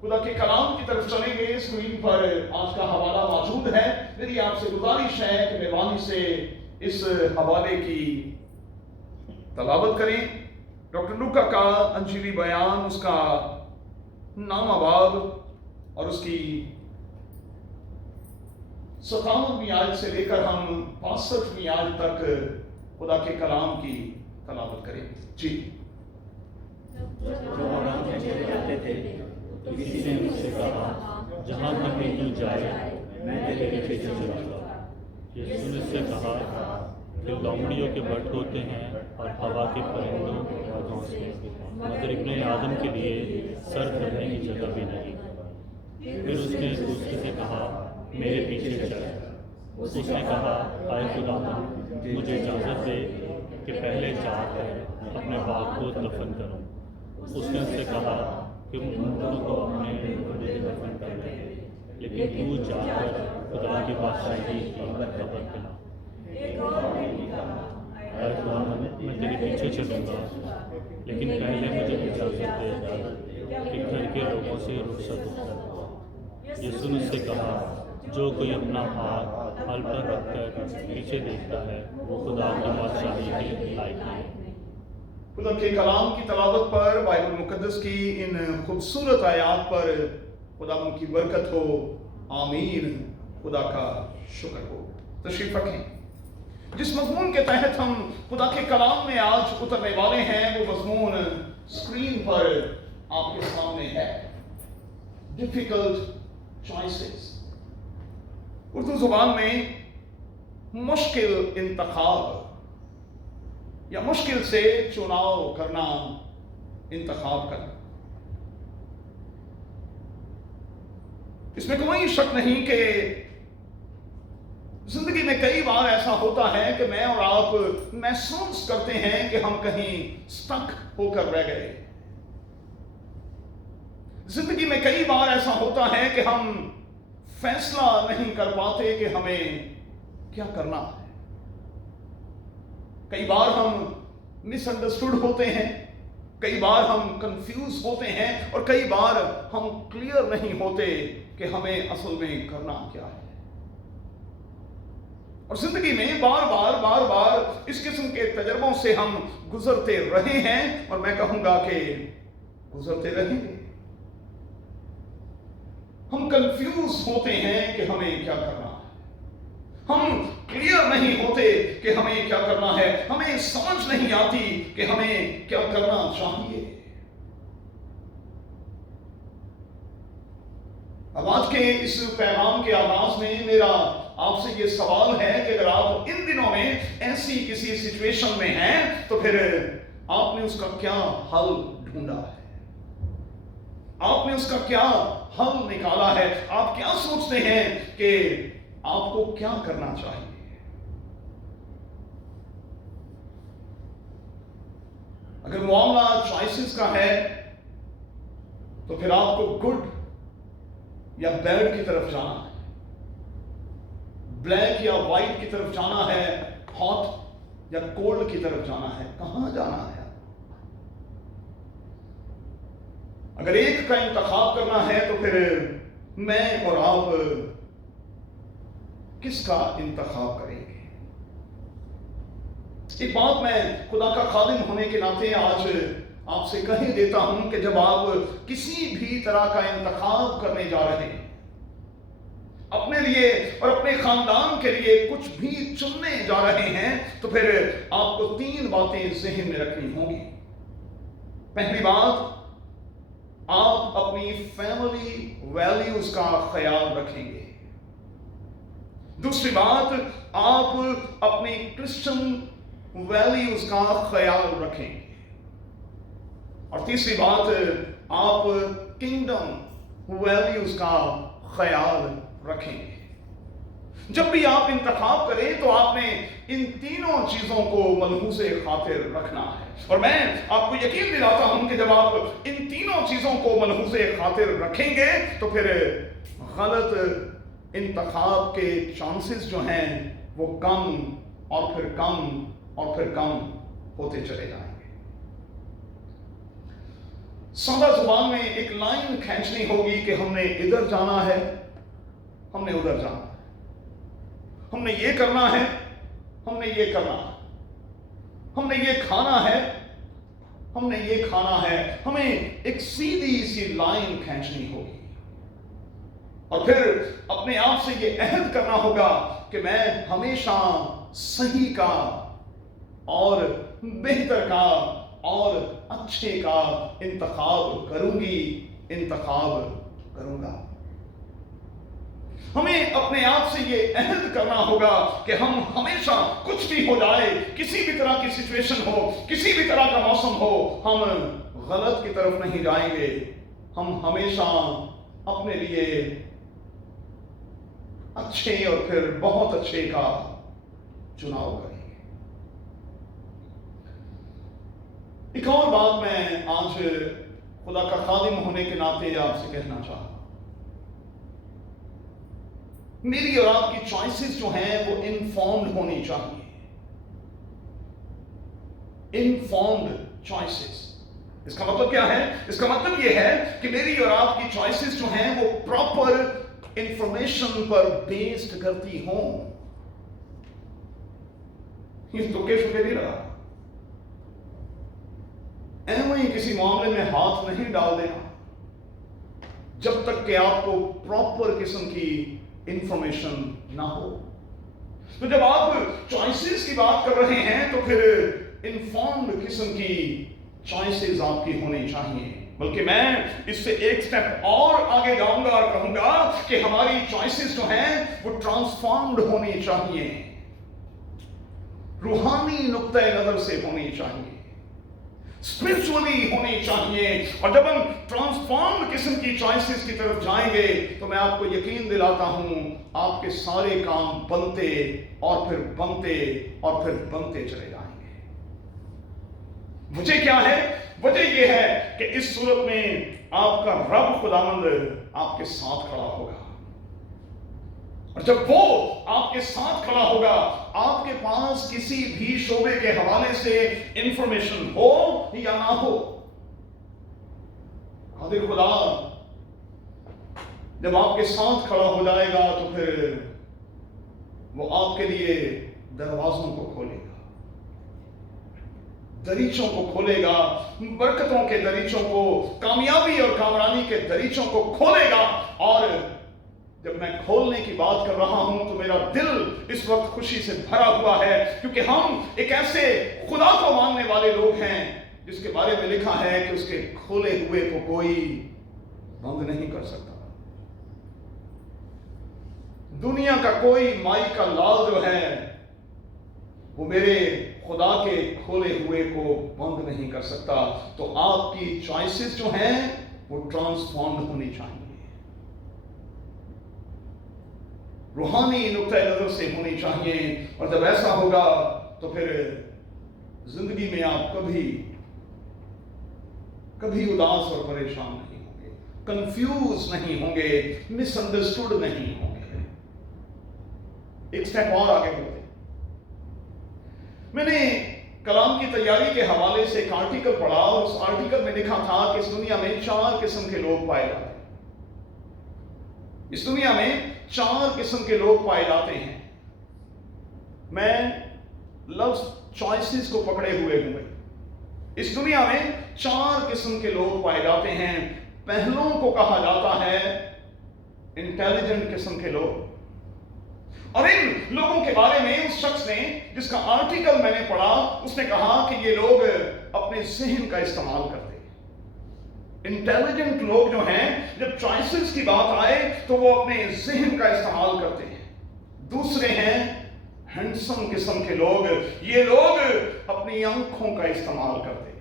خدا کے کلام کی طرف چلیں گے. اسکرین پر آج کا حوالہ موجود ہے. میری آپ سے گزارش ہے کہ مہربانی سے اس حوالے کی تلاوت کریں. ڈاکٹر لوکا کا انجیلی بیان، اس کا نام باب اور اس کی 57ویں آیت سے لے کر ہم 65ویں آیت تک خدا کے کلام کی تلاوت کریں. جی. جو جاتے تھے کسی نے مجھ سے کہا جہاں تک بھی تو جائے میں تیرے پیچھے چلوں گا. یسوع نے اس سے کہا کہ لومڑیوں کے بٹ ہوتے ہیں اور ہوا کے پرندوں کا گھونسلے، مگر ابن آدم کے لیے سر رکھنے کی جگہ بھی نہیں. پھر اس نے دوسرے سے کہا میرے پیچھے چل. اس نے کہا اے خداوند مجھے اجازت دے کہ پہلے جا کر اپنے باپ کو دفن کروں. اس نے اس سے کہا کہ مردوں کو اپنے مردے دفن کر لے، لیکن تو جا کر خدا کی بادشاہی کی خبر پھیلا. اے خداوند میں تیرے پیچھے چلوں گا، لیکن پہلے مجھے اجازت دے کہ گھر کے لوگوں سے رخصت ہو. یسوع نے اس سے کہا جو کوئی اپنا ہاتھ حل پر رکھ کر پیچھے دیکھتا ہے وہ خدا کی بادشاہی کے لائق نہیں. خدا کے کلام کی تلاوت پر، بائبل مقدس کی ان خوبصورت آیات پر خدا ان کی برکت ہو. آمین. خدا کا شکر ہو. تشریف رکھیں. جس مضمون کے تحت ہم خدا کے کلام میں آج اترنے والے ہیں وہ مضمون اسکرین پر آپ کے سامنے ہے. Difficult choices. اردو زبان میں مشکل انتخاب یا مشکل سے چناؤ کرنا، انتخاب کرنا. اس میں کوئی شک نہیں کہ زندگی میں کئی بار ایسا ہوتا ہے کہ میں اور آپ محسوس کرتے ہیں کہ ہم کہیں سٹک ہو کر رہ گئے. زندگی میں کئی بار ایسا ہوتا ہے کہ ہم فیصلہ نہیں کر پاتے کہ ہمیں کیا کرنا ہے. کئی بار ہم مس انڈرسٹوڈ ہوتے ہیں، کئی بار ہم کنفیوز ہوتے ہیں، اور کئی بار ہم کلیئر نہیں ہوتے کہ ہمیں اصل میں کرنا کیا ہے. اور زندگی میں بار بار اس قسم کے تجربوں سے ہم گزرتے رہے ہیں، اور میں کہوں گا کہ گزرتے رہیں گے. ہم کنفیوز ہوتے ہیں کہ ہمیں کیا کرنا ہے. ہم کلیئر نہیں ہوتے کہ ہمیں کیا کرنا ہے. ہمیں سمجھ نہیں آتی کہ ہمیں کیا کرنا چاہیے. اب آج کے اس پیغام کے آغاز میں میرا آپ سے یہ سوال ہے کہ اگر آپ ان دنوں میں ایسی کسی سچویشن میں ہیں تو پھر آپ نے اس کا کیا حل ڈھونڈا ہے؟ آپ نے اس کا کیا حل نکالا ہے؟ آپ کیا سوچتے ہیں کہ آپ کو کیا کرنا چاہیے؟ اگر معاملہ چوائسز کا ہے تو پھر آپ کو گڈ یا بیڈ کی طرف جانا ہے، بلیک یا وائٹ کی طرف جانا ہے، ہاٹ یا کولڈ کی طرف جانا ہے. کہاں جانا ہے؟ اگر ایک کا انتخاب کرنا ہے تو پھر میں اور آپ کس کا انتخاب کریں گے؟ ایک بات میں خدا کا خادم ہونے کے ناطے آج آپ سے کہہ دیتا ہوں کہ جب آپ کسی بھی طرح کا انتخاب کرنے جا رہے ہیں، اپنے لیے اور اپنے خاندان کے لیے کچھ بھی چننے جا رہے ہیں، تو پھر آپ کو 3 باتیں ذہن میں رکھنی ہوں گی. پہلی بات، آپ اپنی فیملی ویلیوز کا خیال رکھیں گے. دوسری بات، آپ اپنی کرسچن ویلیوز کا خیال رکھیں گے. اور تیسری بات، آپ کنگڈم ویلیوز کا خیال رکھیں گے. جب بھی آپ انتخاب کریں تو آپ نے ان تینوں چیزوں کو ملحوظ خاطر رکھنا ہے. اور میں آپ کو یقین دلاتا ہوں کہ جب آپ ان تینوں چیزوں کو ملحوظ خاطر رکھیں گے تو پھر غلط انتخاب کے چانسز جو ہیں وہ کم اور پھر کم اور پھر کم ہوتے چلے جائیں گے. सादा जुबान में एक लाइन खींचनी होगी कि हमने इधर जाना है, हमने उधर जाना है, हमने ये करना है, हमने ये करना है, हमने ये खाना है, हमने ये खाना है। हमें एक सीधी सी लाइन खींचनी होगी और फिर अपने आप से ये अहद करना होगा कि मैं हमेशा सही का और बेहतर का और अच्छे का इंतखाब करूंगा। हमें अपने आप से ये अहद करना होगा कि हम हमेशा कुछ भी हो जाए, किसी भी तरह की सिचुएशन हो, किसी भी तरह का मौसम हो, हम गलत की तरफ नहीं जाएंगे। हम हमेशा अपने लिए अच्छे और फिर बहुत अच्छे का चुनाव करेंगे। एक और बात मैं आज खुदा का खादिम होने के नाते आपसे कहना चाहता हूं। मेरी और आपकी चॉइसेस जो हैं वो इनफॉर्म्ड होनी चाहिए। इनफॉर्म्ड चॉइसेस, इसका मतलब क्या है? इसका मतलब यह है कि मेरी और आपकी चॉइसेस जो हैं वो प्रॉपर इंफॉर्मेशन पर बेस्ड करती हों। ये तुक्के शुक्के नहीं रहा, ऐसे ही किसी मामले में हाथ नहीं डाल देना जब तक कि आपको प्रॉपर किस्म की इंफॉर्मेशन ना हो। तो जब आप चॉइसेस की बात कर रहे हैं तो फिर इन्फॉर्म्ड किस्म की चॉइसेस आपकी होनी चाहिए। बल्कि मैं इससे एक स्टेप और आगे जाऊंगा और कहूंगा कि हमारी चॉइसेस जो हैं वो ट्रांसफॉर्म्ड होनी चाहिए, रूहानी नुक्ते नजर से होनी चाहिए, स्पिरिचुअली होनी चाहिए। और जब हम ट्रांसफॉर्म किस्म की चॉइसेस की तरफ जाएंगे तो मैं आपको यकीन दिलाता हूं आपके सारे काम बनते और फिर बनते और फिर बनते चले जाएंगे। वजह क्या है? वजह यह है कि इस सूरत में आपका रब खुदावंद आपके साथ खड़ा होगा, और जब वो आपके साथ खड़ा होगा, आपके पास किसी भी शोबे के हवाले से इंफॉर्मेशन हो या ना हो, कादिर खुदा जब आपके साथ खड़ा हो जाएगा तो फिर वो आपके लिए दरवाजों को खोलेगा, दरीचों को खोलेगा, बरकतों के दरीचों को, कामयाबी और कामरानी के दरीचों को खोलेगा। और जब मैं खोलने की बात कर रहा हूं तो मेरा दिल इस वक्त खुशी से भरा हुआ है, क्योंकि हम एक ऐसे खुदा को मानने वाले लोग हैं जिसके बारे में लिखा है कि उसके खोले हुए को कोई बंद नहीं कर सकता। दुनिया का कोई माई का लाल जो है वो मेरे खुदा के खोले हुए को बंद नहीं कर सकता। तो आपकी चॉइसेस जो हैं वो ट्रांसफॉर्म्ड होनी चाहिए, रूहानी नुक्ते नजर से होनी चाहिए। और जब ऐसा होगा तो फिर जिंदगी में आप कभी उदास और परेशान नहीं होंगे, कंफ्यूज नहीं होंगे, मिसअंडरस्टूड नहीं होंगे। एक स्टेप और आगे बढ़ते, मैंने कलाम की तैयारी के हवाले से एक आर्टिकल पढ़ा और उस आर्टिकल में लिखा था कि इस दुनिया में 4 किस्म के लोग पाए जाते हैं। इस दुनिया में 4 किस्म के लोग पाए जाते हैं। मैं लफ्ज चॉइसेस को पकड़े हुए हूं। इस दुनिया में 4 किस्म के लोग पाए जाते हैं। पहलों को कहा जाता है इंटेलिजेंट किस्म के लोग, और इन लोगों के बारे में उस शख्स ने जिसका आर्टिकल मैंने पढ़ा उसने कहा कि ये लोग अपने जहन का इस्तेमाल करते हैं। इंटेलिजेंट लोग जो हैं जब चॉइसेस की बात आए तो वो अपने जहन का इस्तेमाल करते हैं। दूसरे हैं हैंडसम किस्म के लोग, ये लोग अपनी आंखों का इस्तेमाल करते हैं।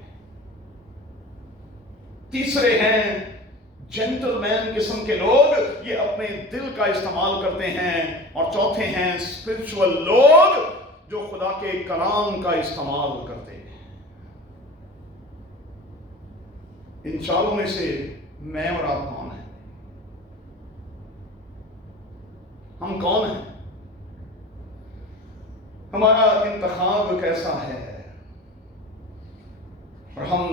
तीसरे हैं जेंटलमैन किस्म के लोग, ये अपने दिल का इस्तेमाल करते हैं। और चौथे हैं स्पिरिचुअल लोग जो खुदा के कलाम का इस्तेमाल करते हैं। इन चारों में से मैं और आप कौन हैं? हम कौन हैं? हमारा इंतखाब कैसा है? और हम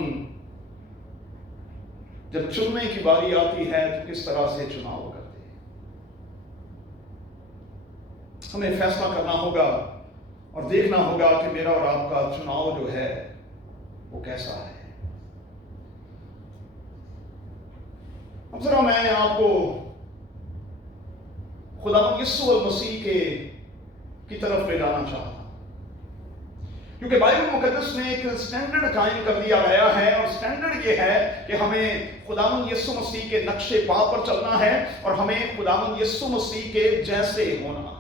जब चुनने की बारी आती है तो किस तरह से चुनाव करते हैं। हमें फैसला करना होगा और देखना होगा कि मेरा और आपका चुनाव जो है वो कैसा है। अब जरा मैं आपको खुदावंद यीशु मसीह की तरफ ले जाना चाहता हूं, क्योंकि बाइबल मुकद्दस में एक स्टैंडर्ड कायम कर दिया गया है, और स्टैंडर्ड ये है कि हमें खुदावंद यीशु मसीह के नक्शे पा पर चलना है और हमें खुदावंद यीशु मसीह के जैसे होना है।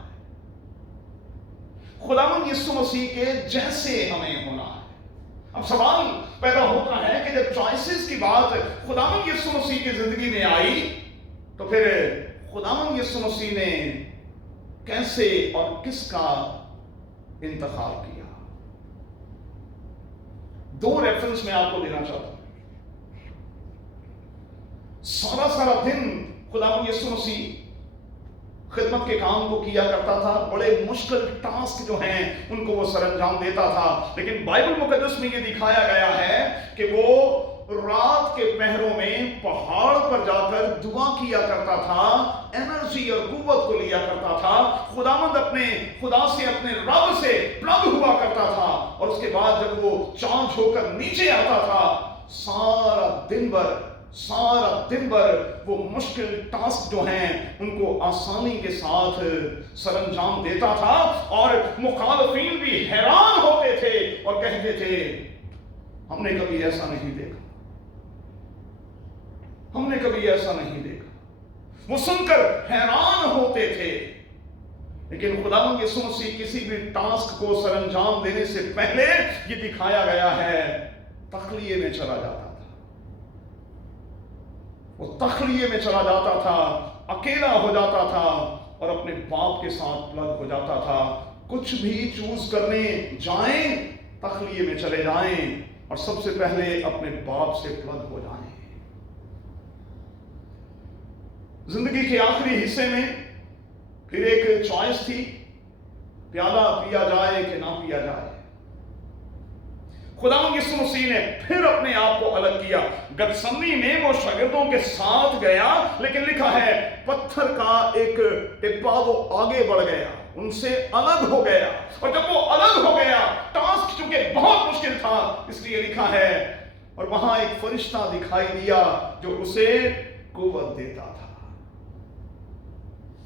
खुदावंद यीशु मसीह के जैसे हमें होना है। अब सवाल पैदा होता है कि जब चॉइसेस की बात खुदावंद यीशु मसीह की जिंदगी में आई तो फिर खुदावंद यीशु मसीह ने कैसे और किसका इंतखाब किया। दो रेफरेंस मैं आपको देना चाहता हूं। सारा दिन खुदावंद यीशु मसीह खिदमत के काम को किया करता था, बड़े मुश्किल टास्क जो हैं उनको वो सरंजाम देता था, लेकिन बाइबल मुकद्दस में ये दिखाया गया है कि वो रात के पहरों में पहाड़ पर जाकर दुआ किया करता था, एनर्जी और कुव्वत को लिया करता था, खुदा से अपने रब से प्लग हुआ करता था, और उसके बाद जब वो चार्ज होकर नीचे आता था सारा दिन भर वो मुश्किल टास्क जो हैं उनको आसानी के साथ सरंजाम देता था, और मुखालफीन भी हैरान होते थे और कहते थे हमने कभी ऐसा नहीं देखा, हमने कभी ऐसा नहीं देखा। वो सुनकर हैरान होते थे, लेकिन खुदावंद यीशु मसीह किसी भी टास्क को सरंजाम देने से पहले ये दिखाया गया है तखलिये में चला जाता था। वो तखलिये में चला जाता था, अकेला हो जाता था और अपने बाप के साथ प्लग do जाता था। कुछ भी चूज करने जाएं तखलिये में चले जाएं और सबसे पहले अपने बाप से प्लग हो जाएं। जिंदगी के आखिरी हिस्से में फिर एक चॉइस थी, प्याला पिया जाए कि ना पिया जाए। खुदावंद यीशु मसीह ने फिर अपने आप को अलग किया। गतसमनी में वो शागिर्दों के साथ गया, लेकिन लिखा है पत्थर का एक टिप्पा वो आगे बढ़ गया, उनसे अलग हो गया, और जब वो अलग हो गया टास्क चूंकि बहुत मुश्किल था, इसलिए लिखा है और वहां एक फरिश्ता दिखाई दिया जो उसे कुव्वत देता था।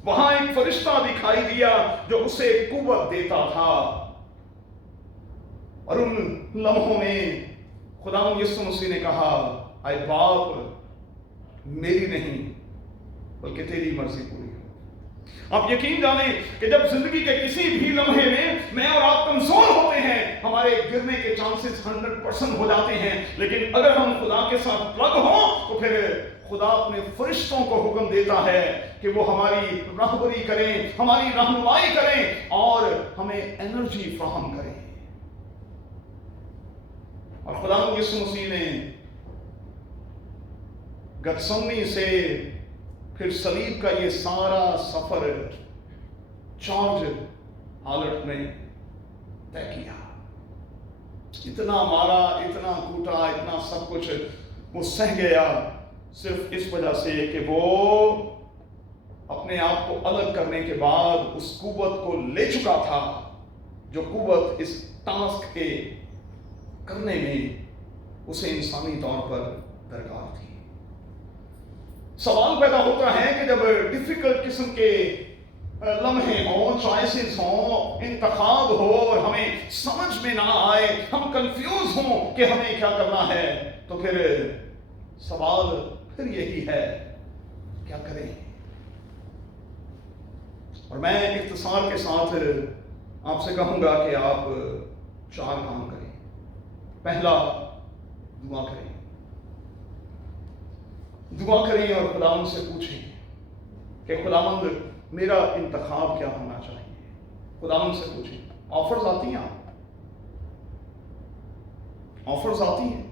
वहां एक फरिश्ता दिखाई दिया जो उसे कुव्वत देता था, और उन लम्हों में खुदावंद यीशु मसीह ने कहा आए बाप मेरी नहीं बल्कि तेरी मर्जी पूरी हो। आप यकीन जाने कि जब जिंदगी के किसी भी लम्हे में मैं और आप कमजोर होते हैं, हमारे गिरने के चांसेस 100% हो जाते हैं, लेकिन अगर हम खुदा के साथ प्लग हो तो फिर खुदा अपने फरिश्तों को हुक्म देता है कि वो हमारी रहबरी करें, हमारी रहनुमाई करें और हमें एनर्जी फराहम करें। और खुदावंद यीशु मसीह ने गतसमनी से फिर सलीब का ये सारा सफर चार्ज हालत में तय किया। इतना मारा, इतना कूटा, इतना सब कुछ वो सह गया, सिर्फ इस वजह से कि वो अपने आप को अलग करने के बाद उस कुव्वत को ले चुका था जो कुव्वत इस टास्क के करने में उसे इंसानी तौर पर दरकार थी। सवाल पैदा होता है कि जब डिफिकल्ट किस्म के लम्हे हों, चॉइसेस हों, इंतखाब हो और हमें समझ में ना आए, हम कंफ्यूज हों कि हमें क्या करना है, तो फिर सवाल फिर यही है क्या करें। और मैं इख्तिसार के साथ आपसे कहूंगा कि आप 4 काम करें। पहला, दुआ करें। दुआ करें और खुदावंद से पूछें कि खुदावंद मेरा इंतखाब क्या होना चाहिए। खुदावंद से पूछें। ऑफर्स आती हैं, ऑफर्स आती हैं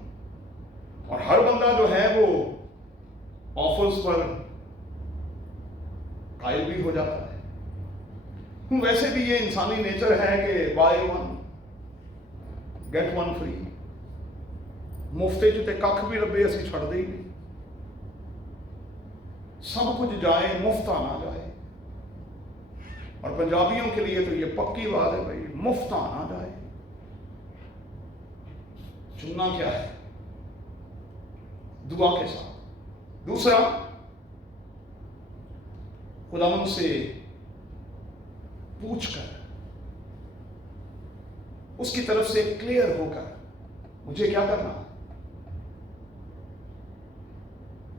और हर बंदा जो है वो ऑफर्स पर कायल भी हो जाता है। वैसे भी ये इंसानी नेचर है कि बाय 1 गेट 1 फ्री। मुफ्ते च ते कख भी लभे असीं छड्डदे ही नहीं। सब कुछ जाए, मुफ्त ना जाए। और पंजाबियों के लिए तो ये पक्की बात है भाई, मुफ्त ना जाए। चुनना क्या है? दुआ के साथ। दूसरा, खुदावंद से पूछकर, उसकी तरफ से क्लियर होकर मुझे क्या करना है।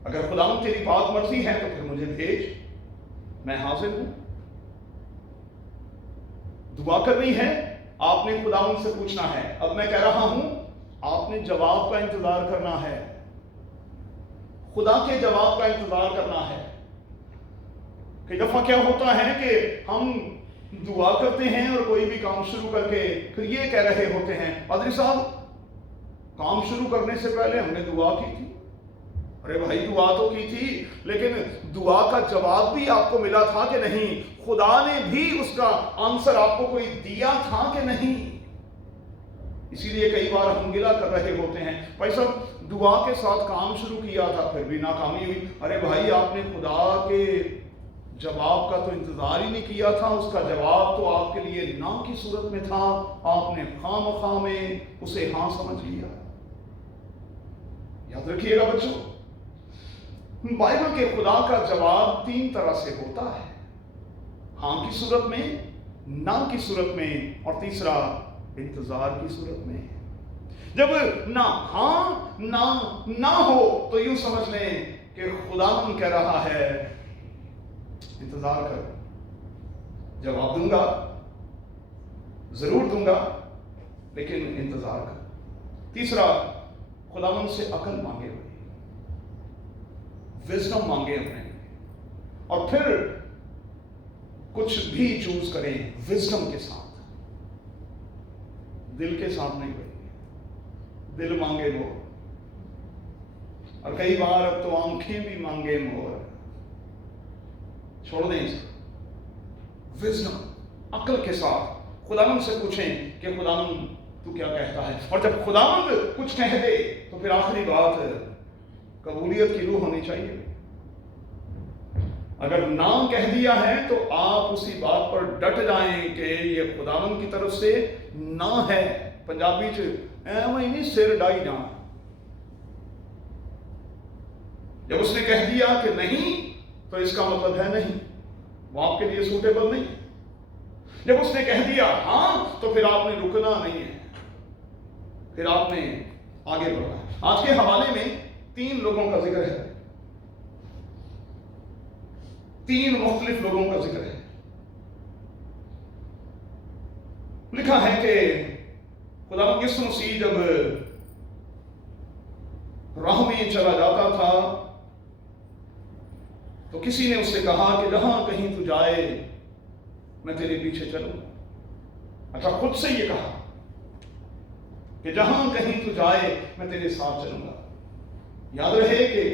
अगर खुदावंद तेरी बात मर्जी है तो फिर मुझे भेज, मैं हाजिर हूं। दुआ करनी है, आपने खुदावंद से पूछना है। अब मैं कह रहा हूं, आपने जवाब का इंतजार करना है, खुदा के जवाब का इंतजार करना है। कई दफा क्या होता है कि हम दुआ करते हैं और कोई भी काम शुरू करके फिर ये कह रहे होते हैं, पादरी साहब काम शुरू करने से पहले हमने दुआ की थी। अरे भाई, दुआ तो की थी, लेकिन दुआ का जवाब भी आपको मिला था कि नहीं? खुदा ने भी उसका आंसर आपको कोई दिया था कि नहीं? इसीलिए कई बार हम गिला कर रहे होते हैं, भाई साहब दुआ के साथ काम शुरू किया था फिर भी नाकामी हुई। अरे भाई, आपने खुदा के जवाब का तो इंतजार ही नहीं किया था, उसका जवाब तो आपके लिए ना की सूरत में था, आपने खामखा में उसे हाँ समझ लिया। याद रखिएगा बच्चों, बाइबल के खुदा का जवाब 3 तरह से होता है, हाँ की सूरत में, ना की सूरत में, और तीसरा इंतजार की सूरत में। जब ना हाँ ना हो तो यूं समझ लें कि खुदावन कह रहा है इंतजार कर, जवाब दूंगा, जरूर दूंगा, लेकिन इंतजार कर। तीसरा, खुदावन से अकल मांगे हुए, विजडम मांगे अपने, और फिर कुछ भी चूज करें विजडम के साथ, दिल के साथ नहीं भाई। दिल मांगे मोर, और कई बार अब तो आंखें भी मांगे मोर। छोड़ दें इसे। विजडम, अकल के साथ खुदावंद से पूछें कि खुदावंद तू क्या कहता है। और जब खुदावंद कुछ कह दे तो फिर आखिरी बात कबूलियत की रूह होनी चाहिए। अगर ना कह दिया है तो आप उसी बात पर डट जाएं कि ये खुदावंद की तरफ से ना है। पंजाबी च एवं नहीं सिर डाई जान। जब उसने कह दिया कि नहीं तो इसका मतलब है नहीं, वो आपके लिए सूटेबल नहीं। जब उसने कह दिया हाँ तो फिर आपने रुकना नहीं है, फिर आपने आगे बढ़ना है। आज के हवाले में 3 लोगों का जिक्र है, 3 मुख्तलिफ लोगों का जिक्र है। लिखा है कि खुदावंद यीशु मसीह जब राह में चला जाता था तो किसी ने उससे कहा कि जहां कहीं तू जाए मैं तेरे पीछे चलूंगा। अच्छा, खुद से ये कहा कि जहां कहीं तू जाए मैं तेरे साथ चलूंगा। याद रहे कि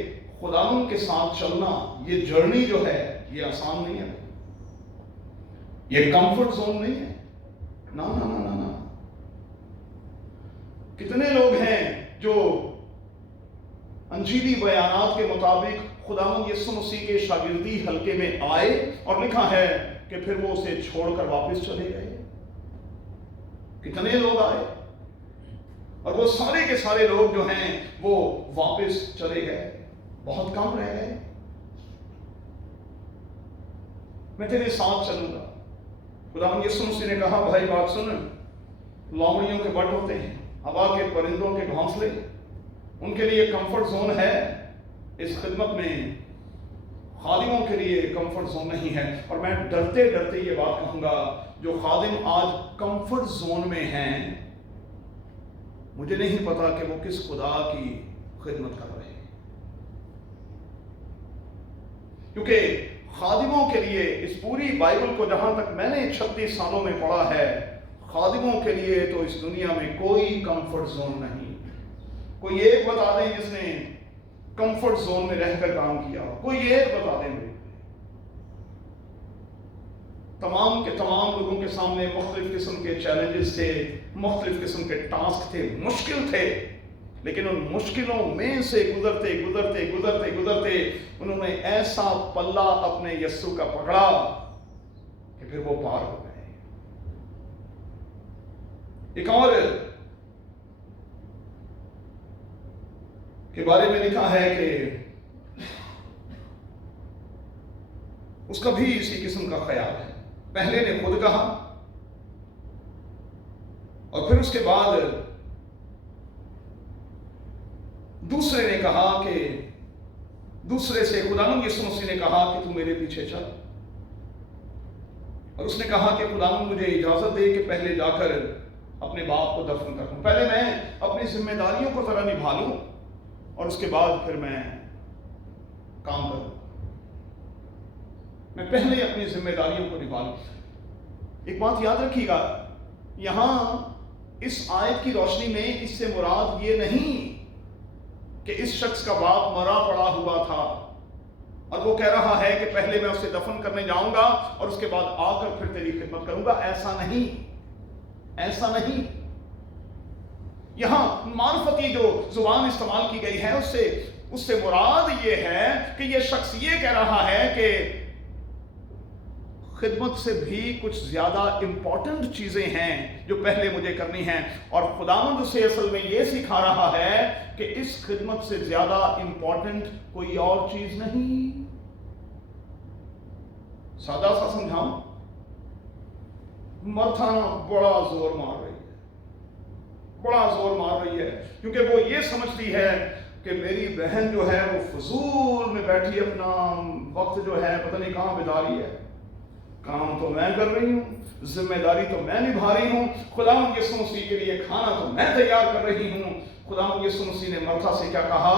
खुदावंद के साथ चलना, ये जर्नी जो है ये आसान नहीं है, ये कंफर्ट जोन नहीं है। ना ना ना ना ना। कितने लोग हैं जो अंजीली बयानात के मुताबिक खुदावंद यीशु मसीह के शागिर्दी हलके में आए और लिखा है कि फिर वो उसे छोड़कर वापस चले गए। कितने लोग आए और वो सारे के सारे लोग जो हैं वो वापस चले गए, बहुत कम रह गए। मैं तेरे साथ चलूंगा। खुदावंद यीशु मसीह ने कहा, भाई बात सुन, लोमड़ियों के बट होते हैं, हवा के परिंदों के घोंसले, उनके लिए कंफर्ट जोन है। इस खिदमत में खादिमों के लिए कंफर्ट जोन नहीं है। और मैं डरते डरते ये बात कहूंगा, जो खादिम आज कंफर्ट जोन में हैं, मुझे नहीं पता कि वो किस खुदा की खिदमत कर रहे हैं। क्योंकि खादिमों के लिए इस पूरी बाइबल को जहां तक मैंने 36 सालों में पढ़ा है, खादिमों के लिए तो इस दुनिया में कोई कंफर्ट जोन नहीं। कोई एक बता दें जिसने कंफर्ट जोन में रहकर काम किया, कोई एक बता दें। तमाम के तमाम लोगों के सामने मुख्तलिफ किस्म के चैलेंजेस थे, मुख्तलिफ किस्म के टास्क थे, मुश्किल थे। लेकिन उन मुश्किलों में से गुजरते गुजरते गुजरते गुजरते उन्होंने ऐसा पल्ला अपने यस्सु का पकड़ा कि फिर वो पार हो गए। एक और के बारे में लिखा है कि उसका भी इसी किस्म का ख्याल है। पहले ने खुद कहा और फिर उसके बाद दूसरे ने कहा कि दूसरे से खुदावंद यीशु मसीह ने कहा कि तू मेरे पीछे चल, और उसने कहा कि खुदावंद मुझे इजाजत दे कि पहले जाकर अपने बाप को दफन कर दूं, पहले मैं अपनी जिम्मेदारियों को जरा निभा लूं और उसके बाद फिर मैं काम करूं। मैं पहले अपनी जिम्मेदारियों को निभा लूं। एक बात याद रखिएगा, यहां इस आयत की रोशनी में इससे मुराद ये नहीं कि इस शख्स का बाप मरा पड़ा हुआ था और वो कह रहा है कि पहले मैं उसे दफन करने जाऊंगा और उसके बाद आकर फिर तेरी खिदमत करूंगा। ऐसा नहीं, ऐसा नहीं। यहां मार्फती जो जुबान इस्तेमाल की गई है उससे मुराद ये है कि ये शख्स ये कह रहा है कि खिदमत से भी कुछ ज्यादा इंपॉर्टेंट चीजें हैं जो पहले मुझे करनी हैं, और खुदावंद उसे असल में यह सिखा रहा है कि इस खिदमत से ज्यादा इंपॉर्टेंट कोई और चीज नहीं। सादा सा समझाऊं, मर्था बड़ा जोर मार रही है, बड़ा जोर मार रही है, क्योंकि वो ये समझती है कि मेरी बहन जो है वो फजूल में बैठी अपना वक्त जो है पता नहीं कहां बिता रही है। काम तो मैं कर रही हूं, जिम्मेदारी तो मैं निभा रही हूं, खुदावंद यीशु मसीह के लिए खाना तो मैं तैयार कर रही हूं। खुदावंद यीशु मसीह ने मर्था से क्या कहा?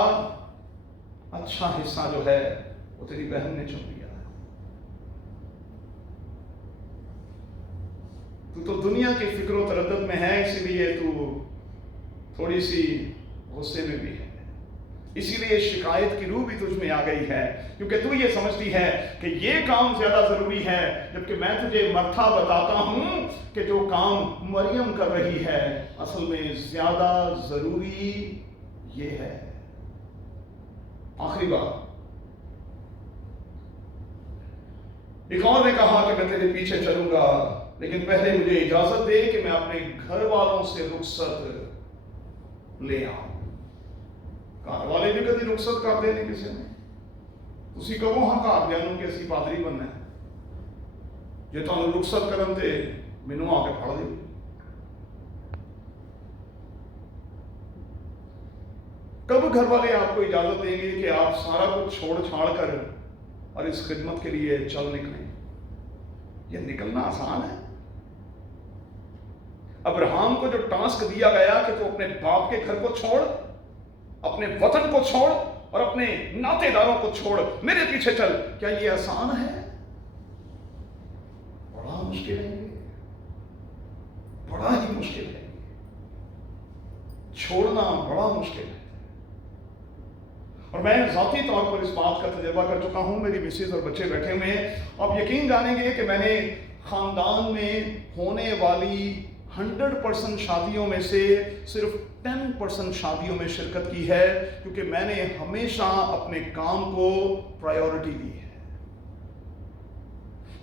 अच्छा हिस्सा जो है वो तेरी बहन ने चुन लिया है। तू तो दुनिया के फिक्र तरद्दुद में है, इसीलिए तू थोड़ी सी गुस्से में भी है, इसीलिए शिकायत की रूह भी तुझ में आ गई है, क्योंकि तू ये समझती है कि ये काम ज्यादा जरूरी है, जबकि मैं तुझे मर्था बताता हूं कि जो काम मरियम कर रही है असल में ज्यादा जरूरी ये है। आखिरी बात, एक और ने कहा कि मैं तेरे पीछे चलूंगा, लेकिन पहले मुझे इजाजत दे कि मैं अपने घर वालों से रुखसत ले आऊं। घर वाले भी कभी रुखसत कर देने किसी ने, तुसी कहो हाँ घर वालों के असी पादरी बनना है, जे तुहानू रुखसत करन ते मैनू आके फड़ दे। कब घर वाले आपको इजाजत देंगे कि आप सारा कुछ छोड़ छाड़ कर और इस खिदमत के लिए चल निकलें? यह निकलना आसान है। अब्राहम को जो टास्क दिया गया कि तू अपने बाप के घर को छोड़, अपने वतन को छोड़ और अपने नातेदारों को छोड़, मेरे पीछे चल, क्या ये आसान है? बड़ा मुश्किल है, बड़ा ही मुश्किल है। छोड़ना बड़ा मुश्किल है। और मैं जाती तौर पर इस बात का तजुर्बा कर चुका हूं। मेरी मिसेज और बच्चे बैठे हुए हैं। आप यकीन जानेंगे कि मैंने खानदान में होने वाली 100% शादियों में से सिर्फ 10% शादियों में शिरकत की है, क्योंकि मैंने हमेशा अपने काम को प्रायोरिटी दी है।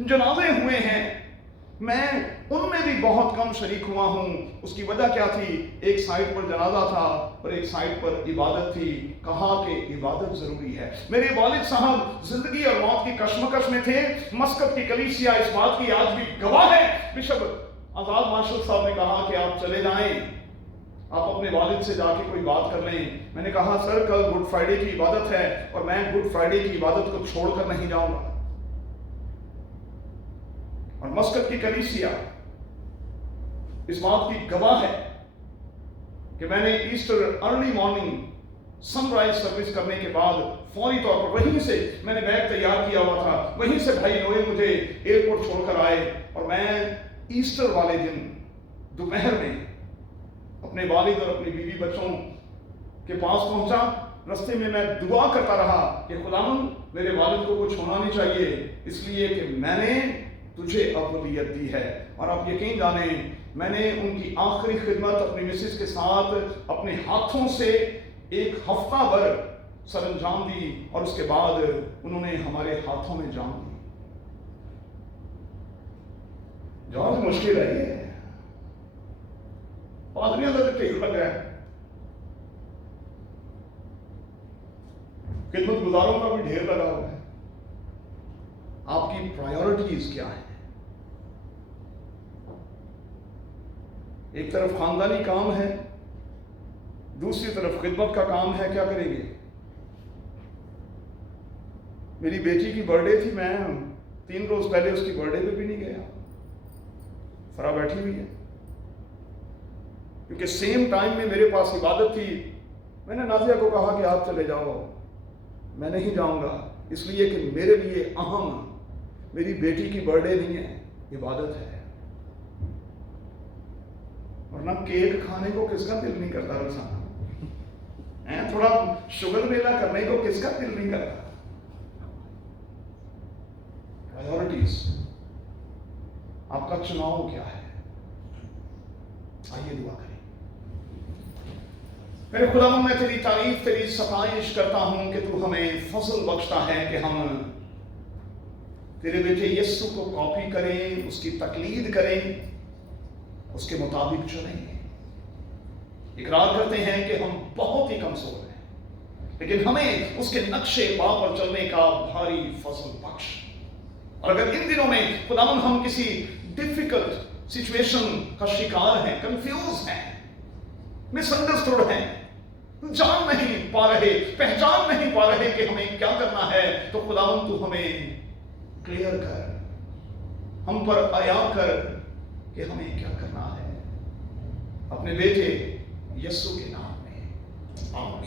जनाजे हुए हैं, मैं उनमें भी बहुत कम शरीक हुआ हूं। उसकी वजह क्या थी? एक साइड पर जनाजा था और एक साइड पर इबादत थी। कहा कि इबादत जरूरी है। मेरे वालिद साहब जिंदगी और मौत की कश्मकश में थे। मस्कत की कलीसिया इस बात की आज भी गवाह है। बिशप आजाद मार्शल साहब ने कहा कि आप चले जाएं, आप अपने वालिद से जाके कोई बात कर लें। मैंने कहा सर कल गुड फ्राइडे की इबादत है और मैं गुड फ्राइडे की इबादत को छोड़कर नहीं जाऊंगा। और मस्कत की कलीसिया इस बात की गवाह है कि मैंने Easter early morning sunrise service करने के बाद फौरी तौर पर वहीं से मैंने बैग तैयार किया हुआ था, वहीं से भाई नोए मुझे एयरपोर्ट छोड़कर आए और मैं ईस्टर वाले दिन दोपहर में अपने वालिद और अपनी बीवी बच्चों के पास पहुंचा। रास्ते में मैं दुआ करता रहा कि खुदावंद मेरे वालिद को कुछ होना नहीं चाहिए, इसलिए कि मैंने तुझे अवलियत दी है। और आप यकीन जाने میں نے ان کی آخری خدمت اپنی مسز کے ساتھ اپنے ہاتھوں سے ایک ہفتہ بھر سر انجام دی، اور اس کے بعد انہوں نے ہمارے ہاتھوں میں جان دی۔ جان مشکل ہے یہ، پادریوں کا ٹھیک لگ رہا ہے، خدمت گزاروں کا بھی ڈھیر لگا ہوا ہے۔ آپ کی پرائیورٹیز کیا ہیں؟ ایک طرف خاندانی کام ہے، دوسری طرف خدمت کا کام ہے، کیا کریں گے؟ میری بیٹی کی برتھ ڈے تھی، میں 3 روز پہلے اس کی برتھ ڈے پہ بھی نہیں گیا۔ فرا بیٹھی ہوئی ہے، کیونکہ سیم ٹائم میں میرے پاس عبادت تھی۔ میں نے نازیہ کو کہا کہ آپ چلے جاؤ، میں نہیں جاؤں گا، اس لیے کہ میرے لیے اہم میری بیٹی کی برتھ ڈے نہیں ہے، عبادت ہے۔ ورنہ کیک کھانے کو کس کا دل نہیں کرتا روزانہ؟ تھوڑا شوگر میلہ کرنے کو کس کا دل نہیں کرتا؟ پرائیورٹیز، آپ کا چناؤ کیا ہے؟ آئیے دعا کریں۔ میرے خداوند، میں تیری تعریف، تیری ستائش کرتا ہوں کہ تو ہمیں فضل بخشتا ہے کہ ہم تیرے بیٹے یسوع کو کاپی کریں، اس کی تقلید کریں، اس کے مطابق چلیں۔ اقرار کرتے ہیں کہ ہم بہت ہی کمزور ہیں، لیکن ہمیں اس کے نقشے پا پر چلنے کا بھاری فضل بخش۔ اور اگر ان دنوں میں خداوند ہم کسی ڈیفیکلٹ سچویشن کا شکار ہیں، کنفیوز ہیں، مس انڈرسٹوڈ ہیں، جان نہیں پا رہے، پہچان نہیں پا رہے کہ ہمیں کیا کرنا ہے، تو خداوند تو ہمیں کلیئر کر، ہم پر عیا کر کہ ہمیں کیا کرنا ہے، اپنے بیٹے یسوع کے نام میں، آمین۔